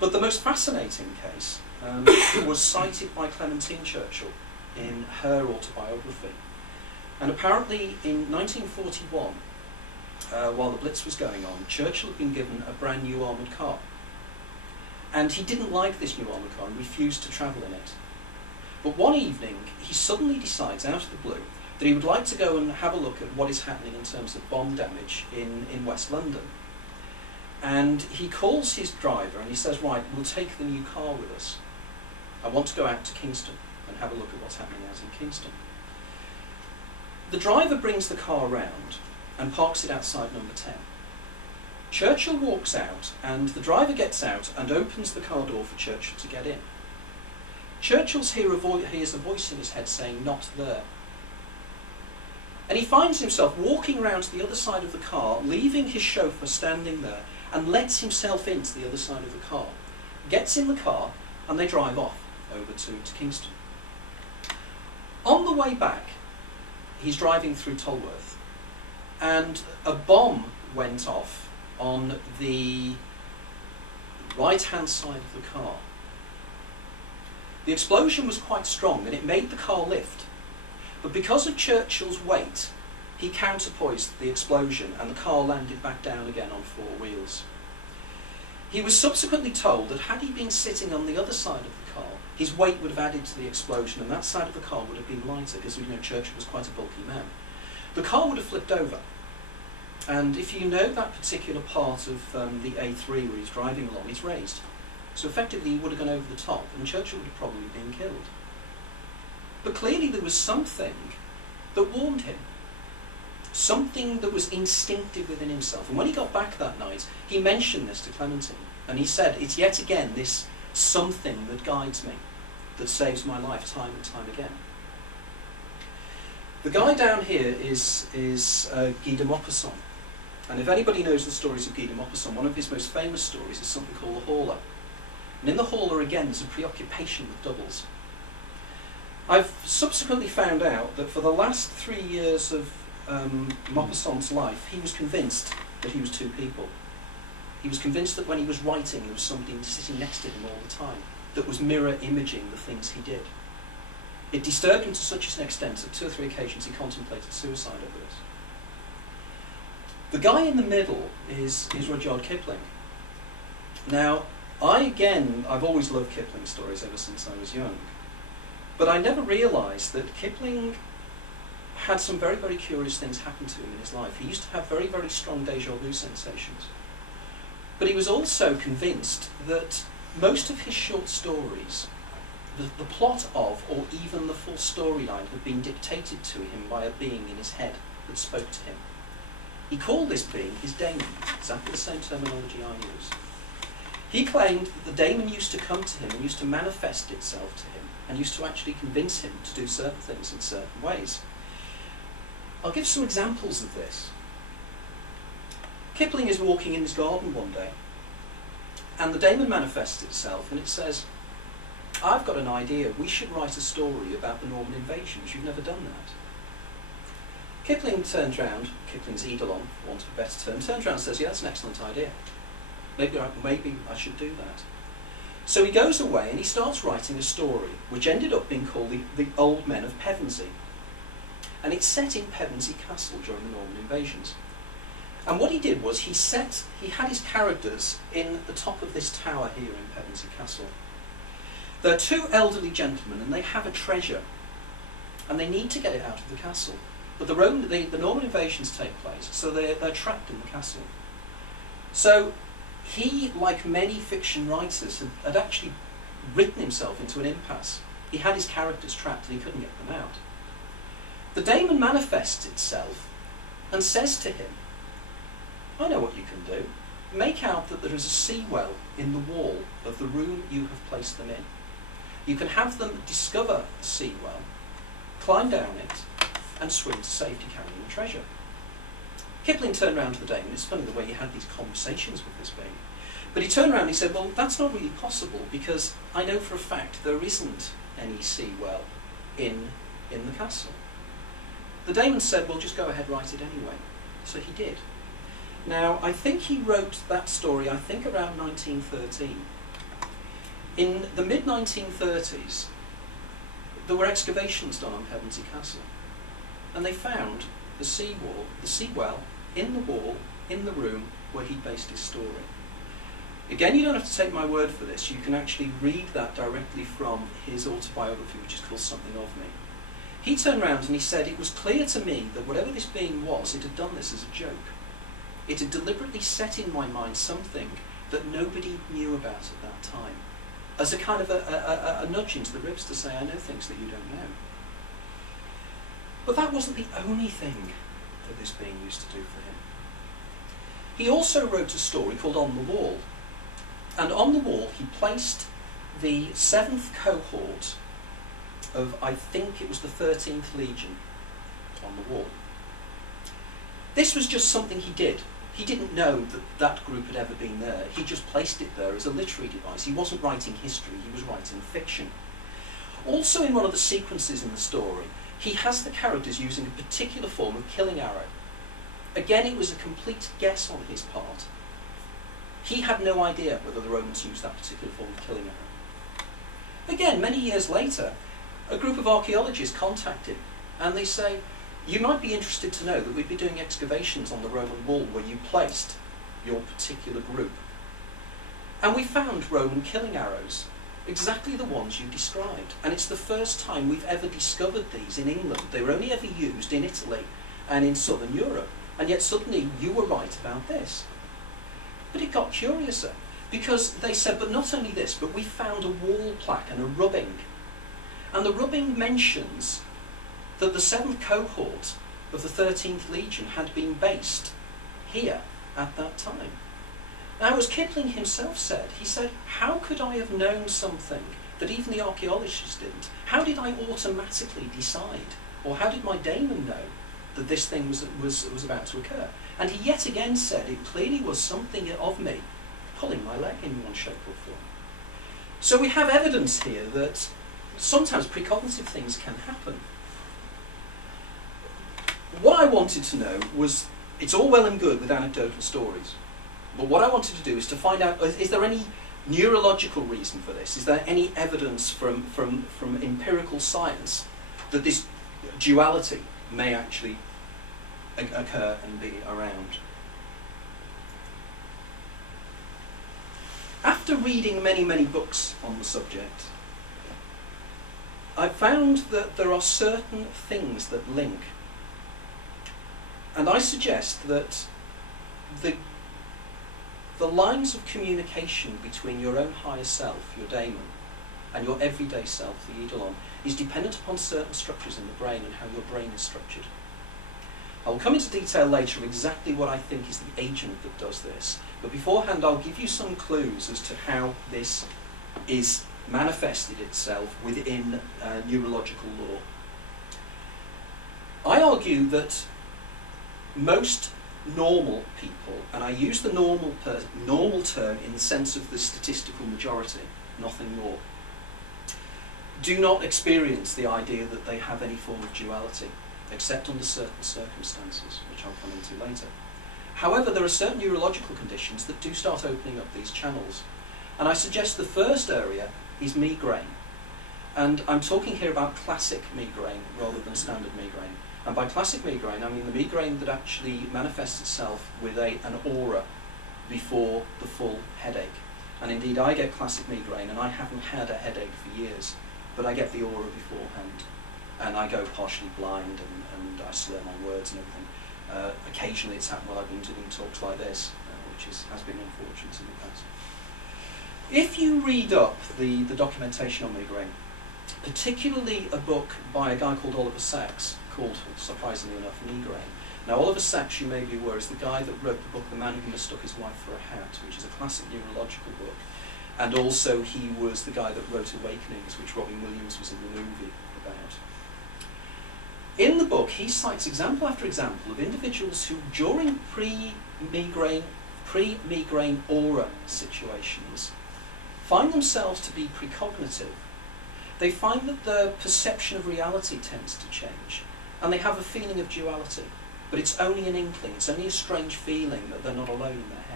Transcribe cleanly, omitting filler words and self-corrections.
But the most fascinating case was cited by Clementine Churchill in her autobiography. And apparently in 1941, while the Blitz was going on, Churchill had been given a brand new armoured car. And he didn't like this new armoured car and refused to travel in it. But one evening, he suddenly decides, out of the blue, that he would like to go and have a look at what is happening in terms of bomb damage in West London. And he calls his driver and he says, right, we'll take the new car with us. I want to go out to Kingston and have a look at what's happening out in Kingston. The driver brings the car round and parks it outside number 10. Churchill walks out and the driver gets out and opens the car door for Churchill to get in. Churchill hears a voice in his head saying, "Not there." And he finds himself walking around to the other side of the car, leaving his chauffeur standing there, and lets himself into the other side of the car. Gets in the car and they drive off over to Kingston. On the way back, he's driving through Tolworth and a bomb went off on the right-hand side of the car. The explosion was quite strong and it made the car lift. But because of Churchill's weight, he counterpoised the explosion and the car landed back down again on four wheels. He was subsequently told that had he been sitting on the other side of the car, his weight would have added to the explosion and that side of the car would have been lighter because Churchill was quite a bulky man. The car would have flipped over. And if you know that particular part of the A3 where he's driving along, it's raised. So effectively he would have gone over the top and Churchill would have probably been killed. But clearly there was something that warned him. Something that was instinctive within himself. And when he got back that night, he mentioned this to Clementine. And he said, it's yet again this something that guides me, that saves my life time and time again. The guy down here is Guy de Maupassant. And if anybody knows the stories of Guy de Maupassant, one of his most famous stories is something called The Hauler. And in The Hauler, again, there's a preoccupation with doubles. I've subsequently found out that for the last 3 years of Maupassant's life, he was convinced that he was two people. He was convinced that when he was writing, there was somebody sitting next to him all the time that was mirror imaging the things he did. It disturbed him to such an extent that 2 or 3 occasions he contemplated suicide over this. The guy in the middle is Rudyard Kipling. Now, I've always loved Kipling stories ever since I was young. But I never realised that Kipling had some very, very curious things happen to him in his life. He used to have very, very strong déjà vu sensations. But he was also convinced that most of his short stories, the plot of, or even the full storyline, had been dictated to him by a being in his head that spoke to him. He called this being his Daemon, exactly the same terminology I use. He claimed that the Daemon used to come to him and used to manifest itself to him and used to actually convince him to do certain things in certain ways. I'll give some examples of this. Kipling is walking in his garden one day and the Daemon manifests itself and it says, "I've got an idea, we should write a story about the Norman invasions, you've never done that." Kipling turns round, Kipling's eidolon, for want of a better term, turns round and says, "Yeah, that's an excellent idea. Maybe I should do that." So he goes away and he starts writing a story which ended up being called the Old Men of Pevensey. And it's set in Pevensey Castle during the Norman invasions. And what he did was he had his characters in the top of this tower here in Pevensey Castle. They're 2 elderly gentlemen and they have a treasure and they need to get it out of the castle. But the Norman invasions take place, so they're trapped in the castle. So he, like many fiction writers, had actually written himself into an impasse. He had his characters trapped and he couldn't get them out. The Daemon manifests itself and says to him, "I know what you can do. Make out that there is a sea well in the wall of the room you have placed them in. You can have them discover the sea well, climb down it, and swim to safety carrying the treasure." Kipling turned round to the Daemon. It's funny the way he had these conversations with this being. But he turned around and he said, "Well, that's not really possible because I know for a fact there isn't any sea well in the castle." The Daemon said, "Well, just go ahead, write it anyway." So he did. Now, I think he wrote that story, around 1913. In the mid-1930s, there were excavations done on Pevensey Castle, and they found the seawell in the wall, in the room where he based his story. Again, you don't have to take my word for this. You can actually read that directly from his autobiography, which is called Something of Me. He turned around and he said, "It was clear to me that whatever this being was, it had done this as a joke. It had deliberately set in my mind something that nobody knew about at that time, as a kind of a nudge into the ribs to say, I know things that you don't know." But that wasn't the only thing that this being used to do for him. He also wrote a story called On the Wall. And on the wall he placed the 7th cohort of, I think it was the 13th Legion, on the wall. This was just something he did. He didn't know that that group had ever been there. He just placed it there as a literary device. He wasn't writing history, he was writing fiction. Also, in one of the sequences in the story, he has the characters using a particular form of killing arrow. Again, it was a complete guess on his part. He had no idea whether the Romans used that particular form of killing arrow. Again, many years later, a group of archaeologists contact him, and they say, "You might be interested to know that we'd be doing excavations on the Roman wall where you placed your particular group. And we found Roman killing arrows, exactly the ones you described. And it's the first time we've ever discovered these in England. They were only ever used in Italy and in southern Europe. And yet suddenly you were right about this." But it got curiouser, because they said, but not only this, but we found a wall plaque and a rubbing. And the rubbing mentions that the 7th cohort of the 13th Legion had been based here at that time. Now, as Kipling himself said, he said, how could I have known something that even the archaeologists didn't? How did I automatically decide, or how did my Daemon know that this thing was about to occur? And he yet again said it clearly was something of me pulling my leg in one shape or form. So we have evidence here that sometimes precognitive things can happen. What I wanted to know was, it's all well and good with anecdotal stories, but what I wanted to do is to find out, is there any neurological reason for this? Is there any evidence from empirical science that this duality may actually occur and be around? After reading many books on the subject, I found that there are certain things that link. And I suggest that the lines of communication between your own higher self, your Daemon, and your everyday self, the Eidolon, is dependent upon certain structures in the brain and how your brain is structured. I'll come into detail later of exactly what I think is the agent that does this, but beforehand I'll give you some clues as to how this is manifested itself within neurological law. I argue that most normal people, and I use the normal term in the sense of the statistical majority, nothing more, do not experience the idea that they have any form of duality, except under certain circumstances, which I'll come into later. However, there are certain neurological conditions that do start opening up these channels. And I suggest the first area is migraine. And I'm talking here about classic migraine rather than standard migraine. And by classic migraine, I mean the migraine that actually manifests itself with an aura before the full headache. And indeed, I get classic migraine, and I haven't had a headache for years, but I get the aura beforehand. And I go partially blind, and I slur my words and everything. Occasionally it's happened while I've been doing talks like this, which has been unfortunate in the past. If you read up the documentation on migraine, particularly a book by a guy called Oliver Sacks, called, surprisingly enough, Migraine. Now, Oliver Sacks, you may be aware, is the guy that wrote the book The Man Who Mistook His Wife for a Hat, which is a classic neurological book. And also he was the guy that wrote Awakenings, which Robin Williams was in the movie about. In the book, he cites example after example of individuals who, during pre-migraine aura situations, find themselves to be precognitive. They find that their perception of reality tends to change, and they have a feeling of duality. But it's only an inkling, it's only a strange feeling that they're not alone in their